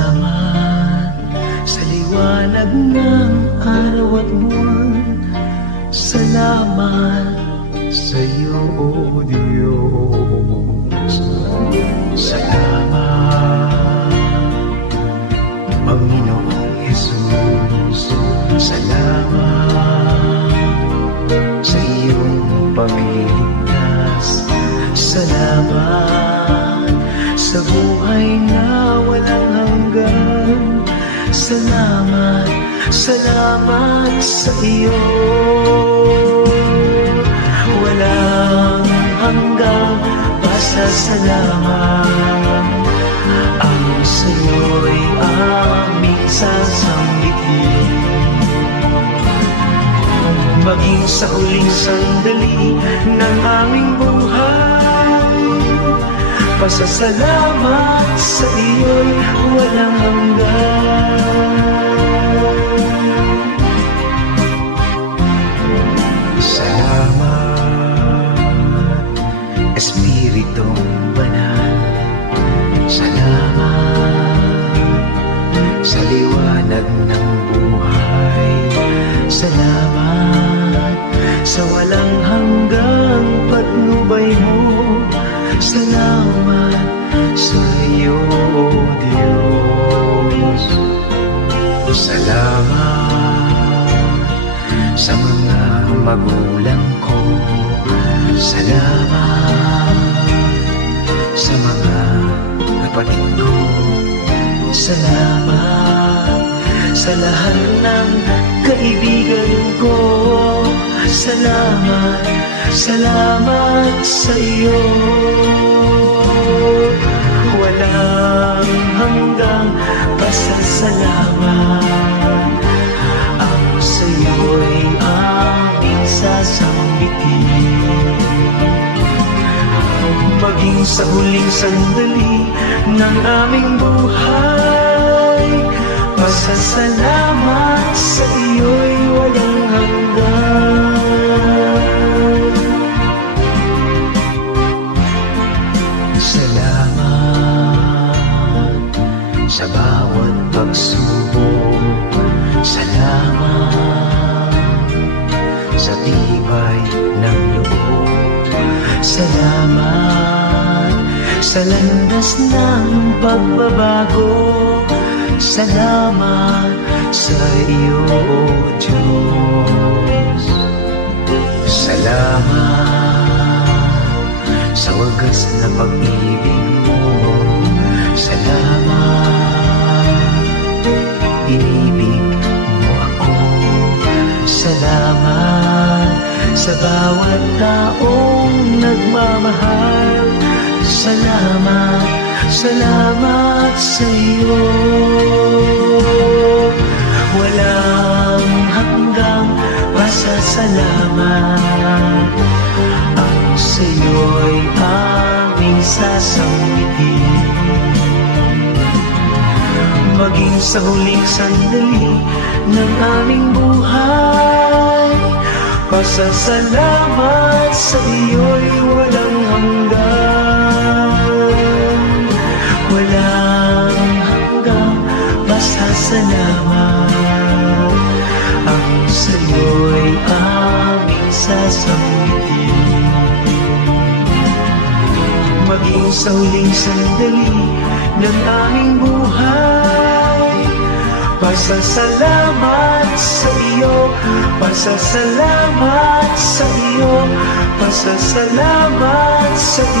Salamat sa liwanag ng araw at buwan. Salamat sa iyo, O Diyos. Salamat, Panginoong Jesus. Salamat sa iyong pagliligtas. Salamat sa buhay na walang hanggan. Salamat, salamat sa iyo. Walang hanggang pasasalamat ang sa'yo'y aming sasambitin. Maging sa huling sandali ng aming buhay, pasasalamat sa iyo'y walang hanggan. Salamat, Espiritong Banal. Salamat sa liwanag ng buhay. Salamat sa walang hanggang patnubay mo. Salamat sa iyo, O Diyos. Salamat sa mga magulang ko. Salamat sa mga kapatid ko. Salamat sa lahat ng kaibigan ko. Salamat, salamat sa iyo. Walang hanggang pasasalamat ang sa iyo'y aming sasambitin. Maging sa huling sandali ng aming buhay, pasasalamat sa iyo'y walang hanggan. Salamat sa bawat pagsubok. Salamat sa tibay ng loob. Salamat sa landas ng pagbabago. Salamat sa iyo, O Diyos. Salamat sa wagas na pag-ibig mo. Salamat, inibig mo ako. Salamat sa bawat taong nagmamahal. Salamat, salamat sa iyo. Walang hanggang pasasalamat ang sa iyo'y aming sasambitin. Maging sa huling sandali ng aming buhay, pasasalamat sa iyo'y walang hanggan. Walang hanggang pasasalamat ang sa iyo'y aming sasambitin. Maging sa huling sandali ng aming buhay, pasasalamat sa iyo, pasasalamat sa iyo, pasasalamat sa iyo.